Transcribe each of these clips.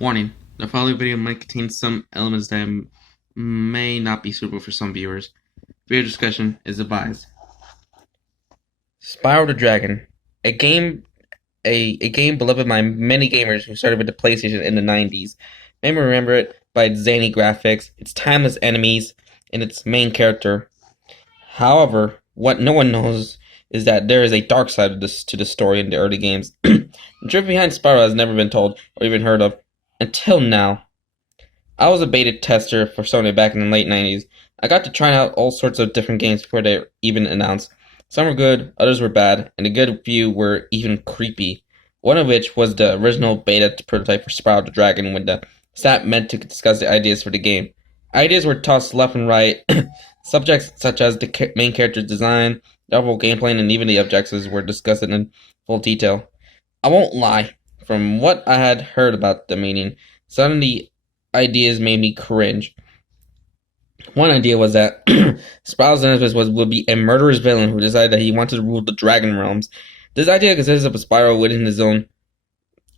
Warning: the following video might contain some elements that may not be suitable for some viewers. Video discussion is advised. Spyro the Dragon, a game beloved by many gamers who started with the PlayStation in the 90s. Many remember it by its zany graphics, its timeless enemies, and its main character. However, what no one knows is that there is a dark side to the story in the early games. The truth behind Spyro has never been told or even heard of until now. I was a beta tester for Sony back in the late 90s. I got to try out all sorts of different games before they even announced. Some were good, others were bad, and a good few were even creepy. One of which was the original beta prototype for Spyro the Dragon when the staff met to discuss the ideas for the game. Ideas were tossed left and right. Subjects such as the main character's design, the overall gameplay, and even the objectives were discussed in full detail. I won't lie. From what I had heard about the meeting, some of the ideas made me cringe. One idea was that Spyro's nemesis would be a murderous villain who decided that he wanted to rule the Dragon Realms. This idea consisted of a Spyro within his own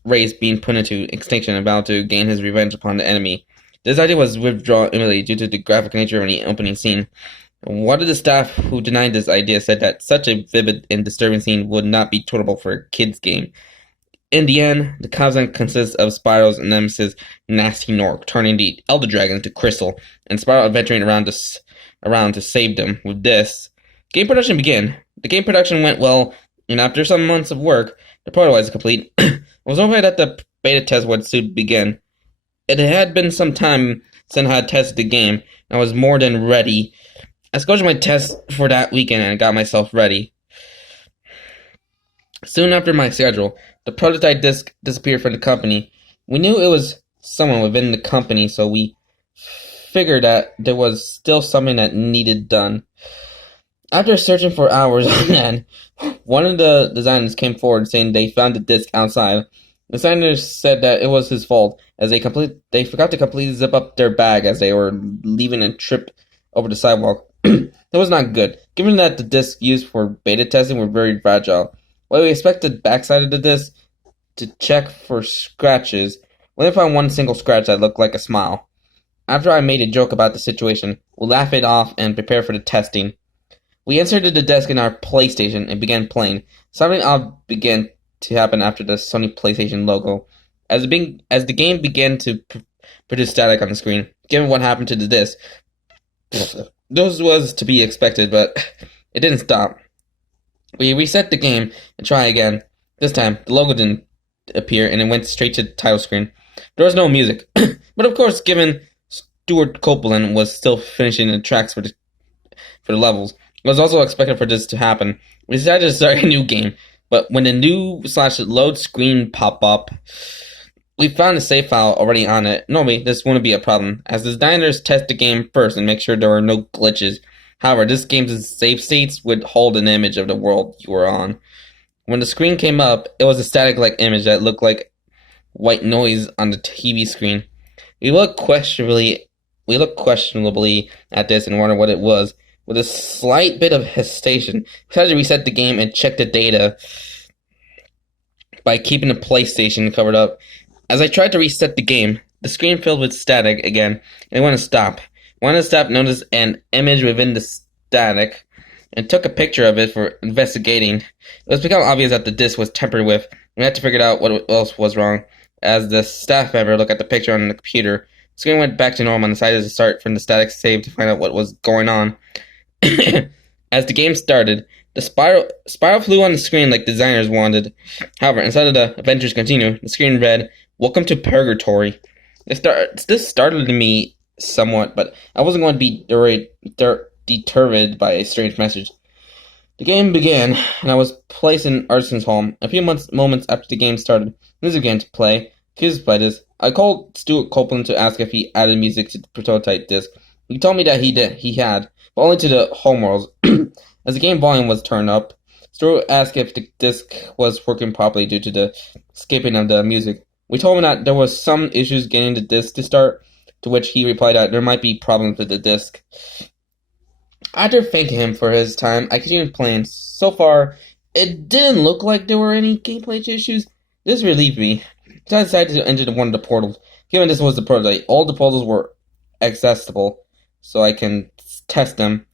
race being put into extinction and about to gain his revenge upon the enemy. This idea was withdrawn immediately due to the graphic nature of the opening scene. One of the staff who denied this idea said that such a vivid and disturbing scene would not be tolerable for a kid's game. In the end, the concept consists of Spyro's nemesis, Nasty Nork, turning the Elder Dragon into Crystal, and Spyro adventuring around to save them. With this, game production began. The game production went well, and after some months of work, the prototype was complete. It was hoping that the beta test would soon begin. It had been some time since I had tested the game, and I was more than ready. I scheduled my test for that weekend and got myself ready. Soon after my schedule, the prototype disc disappeared from the company. We knew it was someone within the company, so we figured that there was still something that needed done. After searching for hours on end, one of the designers came forward saying they found the disc outside. The designer said that it was his fault, as they forgot to completely zip up their bag as they were leaving and tripped over the sidewalk. That was not good, given that the discs used for beta testing were very fragile. While we expected the backside of the disc to check for scratches, we only found one single scratch that looked like a smile. After I made a joke about the situation, we laughed it off and prepared for the testing. We inserted the disc in our PlayStation and began playing. Something odd began to happen after the Sony PlayStation logo. As the game began to produce static on the screen, given what happened to the disc, this was to be expected, but it didn't stop. We reset the game and try again. This time, the logo didn't appear and it went straight to the title screen. There was no music. But of course, given Stuart Copeland was still finishing the tracks for the levels, it was also expected for this to happen. We decided to start a new game, but when the new /load screen popped up, we found a save file already on it. Normally, this wouldn't be a problem, as the designers test the game first and make sure there are no glitches. However, this game's save states would hold an image of the world you were on. When the screen came up, it was a static-like image that looked like white noise on the TV screen. We looked questionably at this and wondered what it was. With a slight bit of hesitation, we decided to reset the game and check the data by keeping the PlayStation covered up. As I tried to reset the game, the screen filled with static again, and it wouldn't stop. One of the staff noticed an image within the static and took a picture of it for investigating. It was become obvious that the disc was tampered with. We had to figure out what else was wrong. As the staff member looked at the picture on the computer, the screen went back to normal and decided to start from the static save to find out what was going on. As the game started, the Spyro flew on the screen like designers wanted. However, instead of the adventures continue, the screen read, "Welcome to Purgatory." This startled me somewhat, but I wasn't going to be deterred by a strange message. The game began, and I was placed in Artisans Hall. A few moments after the game started, music began to play. Confused by this, I called Stuart Copeland to ask if he added music to the prototype disc. He told me that he had, but only to the homeworlds. As the game volume was turned up, Stuart asked if the disc was working properly due to the skipping of the music. We told him that there was some issues getting the disc to start, to which he replied that there might be problems with the disc. After thanking him for his time, I continued playing. So far, it didn't look like there were any gameplay issues. This relieved me. So I decided to enter one of the portals. Given this was the prototype, all the portals were accessible, so I can test them.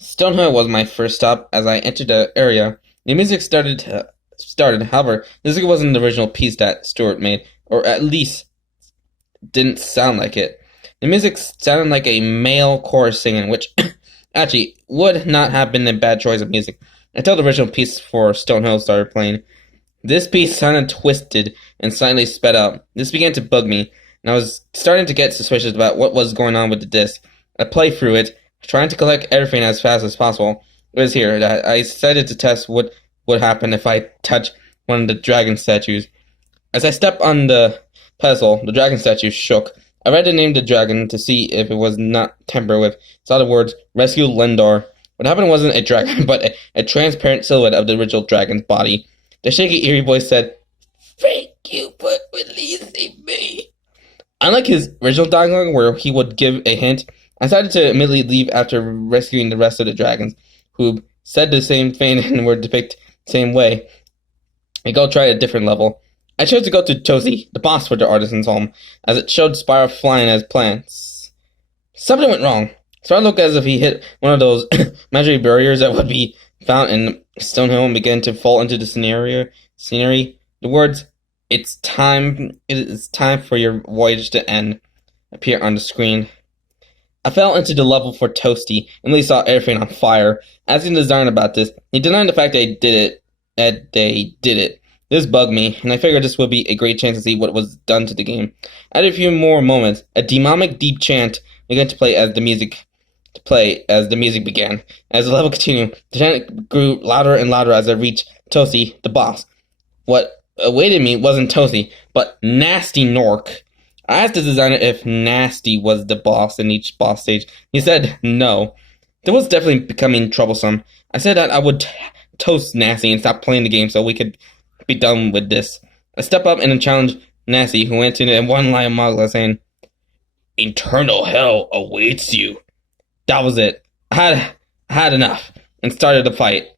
Stonehill was my first stop. As I entered the area, the music started. However, the music wasn't the original piece that Stewart made, or at least didn't sound like it. The music sounded like a male chorus singing, which actually would not have been a bad choice of music until the original piece for Stonehill started playing. This piece sounded twisted and slightly sped up. This began to bug me, and I was starting to get suspicious about what was going on with the disc. I played through it, trying to collect everything as fast as possible. It was here that I decided to test what would happen if I touched one of the dragon statues. As I stepped on the pedestal, the dragon statue shook. I read the name of the dragon to see if it was not tampered with. Saw the words, Rescue Lendar. What happened wasn't a dragon, but a transparent silhouette of the original dragon's body. The shaky, eerie voice said, "Thank you for releasing me." Unlike his original dialogue, where he would give a hint, I decided to immediately leave after rescuing the rest of the dragons, who said the same thing and were depicted the same way, and go try a different level. I chose to go to Tosi, the boss for the artisan's home, as it showed Spyro flying as planned. Something went wrong. Spyro looked as if he hit one of those magic barriers that would be found in Stonehill and began to fall into the scenery. The words, it is time for your voyage to end," appear on the screen. I fell into the level for Toasty and Lee saw everything on fire. Asking the designer about this, he denied the fact they did it. This bugged me, and I figured this would be a great chance to see what was done to the game. After a few more moments, a demonic deep chant began to play as the music began. As the level continued, the chant grew louder and louder as I reached Toasty, the boss. What awaited me wasn't Toasty, but Nasty Nork. I asked the designer if Nasty was the boss in each boss stage. He said no. That was definitely becoming troublesome. I said that I would toast Nasty and stop playing the game so we could be done with this. I stepped up and challenged Nasty, who went in one line monologue saying, "Eternal hell awaits you." That was it. I had enough and started the fight.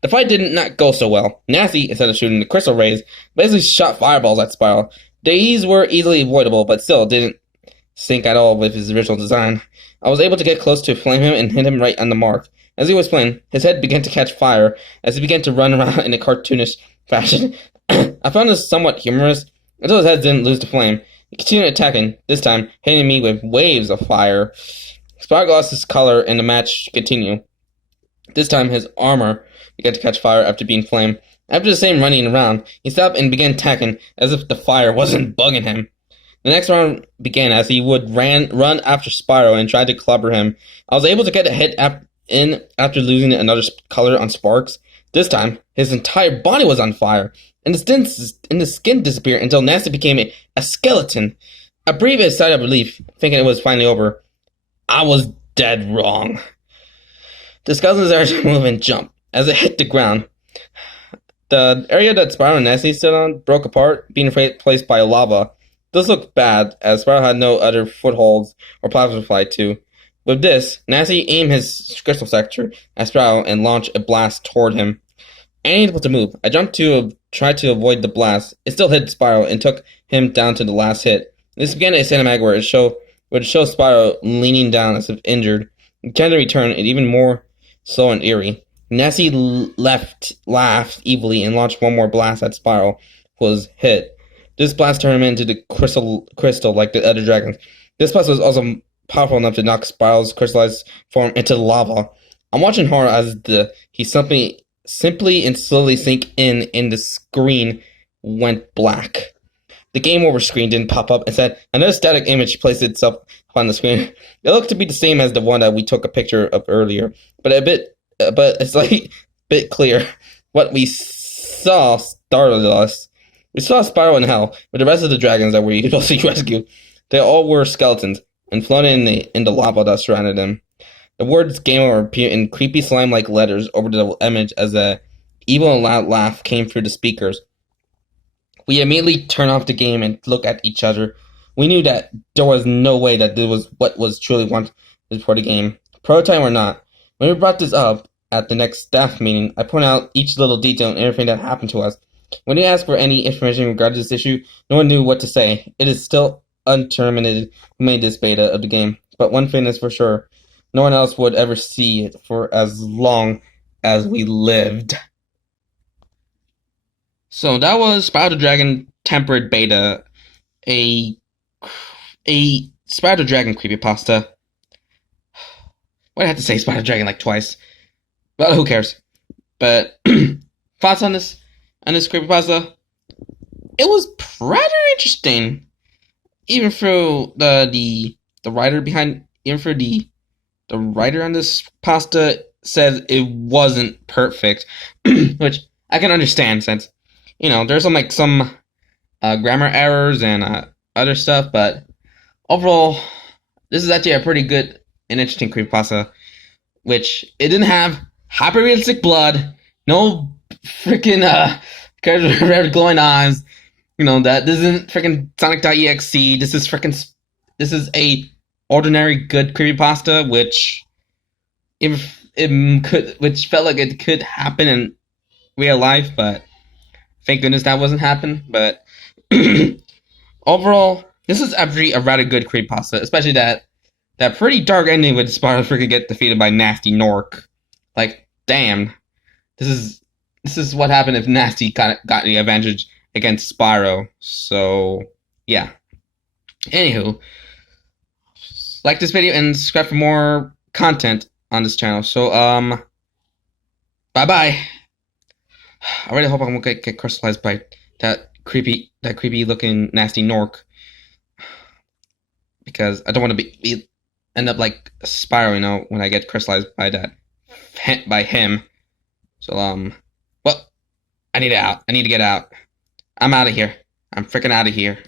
The fight did not go so well. Nasty, instead of shooting the crystal rays, basically shot fireballs at Spyro. These were easily avoidable, but still didn't sync at all with his original design. I was able to get close to flame him and hit him right on the mark. As he was playing, his head began to catch fire as he began to run around in a cartoonish fashion. I found this somewhat humorous until his head didn't lose the flame. He continued attacking, this time hitting me with waves of fire. Spyro lost his color and the match continued. This time his armor began to catch fire after being flamed. After the same running around, he stopped and began attacking as if the fire wasn't bugging him. The next round began as he would run after Spyro and try to clubber him. I was able to get a hit in after losing another color on Sparks. This time, his entire body was on fire, and the skin disappeared until Nasty became a skeleton. I breathed a sigh of relief, thinking it was finally over. I was dead wrong. The skeleton started to move and jump as it hit the ground. The area that Spyro and Nasty stood on broke apart, being replaced by lava. This looked bad, as Spyro had no other footholds or platforms to fly to. With this, Nasty aimed his crystal sector at Spyro and launched a blast toward him. Unable to move, I jumped to try to avoid the blast. It still hit Spyro and took him down to the last hit. This began a cinematic where it showed Spyro leaning down as if injured. It began to return, and even more slow and eerie. Nasty laughed evilly and launched one more blast at Spyro, who was hit. This blast turned him into the crystal like the other dragons. This blast was also powerful enough to knock Spyro's crystallized form into the lava. I'm watching horror as he simply and slowly sink in the screen went black. The game over screen didn't pop up. Instead, another static image placed itself on the screen. It looked to be the same as the one that we took a picture of earlier, but it's like a bit clear. What we saw startled us. We saw Spyro in hell with the rest of the dragons that were supposed to be rescued. They all were skeletons and floated in the lava that surrounded them. The words "game over" appeared in creepy slime-like letters over the image as a evil and loud laugh came through the speakers. We immediately turned off the game and looked at each other. We knew that there was no way that this was what was truly wanted for the game, prototype or not. When we brought this up at the next staff meeting, I pointed out each little detail and everything that happened to us. When you asked for any information regarding this issue, no one knew what to say. It is still undetermined who made this beta of the game, but one thing is for sure, no one else would ever see it for as long as we lived. So that was Spyro the Dragon Tempered Beta, a Spyro the Dragon creepypasta. Why did I have to say Spyro the Dragon like twice? Well, who cares? But thoughts on this creepypasta? It was rather interesting, even through the writer behind, even for the writer on this pasta says it wasn't perfect, which I can understand since there's some grammar errors and other stuff, but overall, this is actually a pretty good and interesting creepypasta, which it didn't have hyper-realistic blood, no freaking red glowing eyes, that this isn't freaking Sonic.exe, this is a ordinary good creepypasta, which which felt like it could happen in real life, but thank goodness that wasn't happen. But overall, this is actually a rather good creepypasta, especially that pretty dark ending with Spyro freaking get defeated by Nasty Nork. Like, damn, this is what happened if Nasty got the advantage against Spyro. So yeah. Anywho, like this video and subscribe for more content on this channel. So bye bye. I really hope I won't get crystallized by that creepy looking Nasty Nork, because I don't want to be end up like Spyro, when I get crystallized by him. So well, I need to get out. I'm out of here. I'm freaking out of here.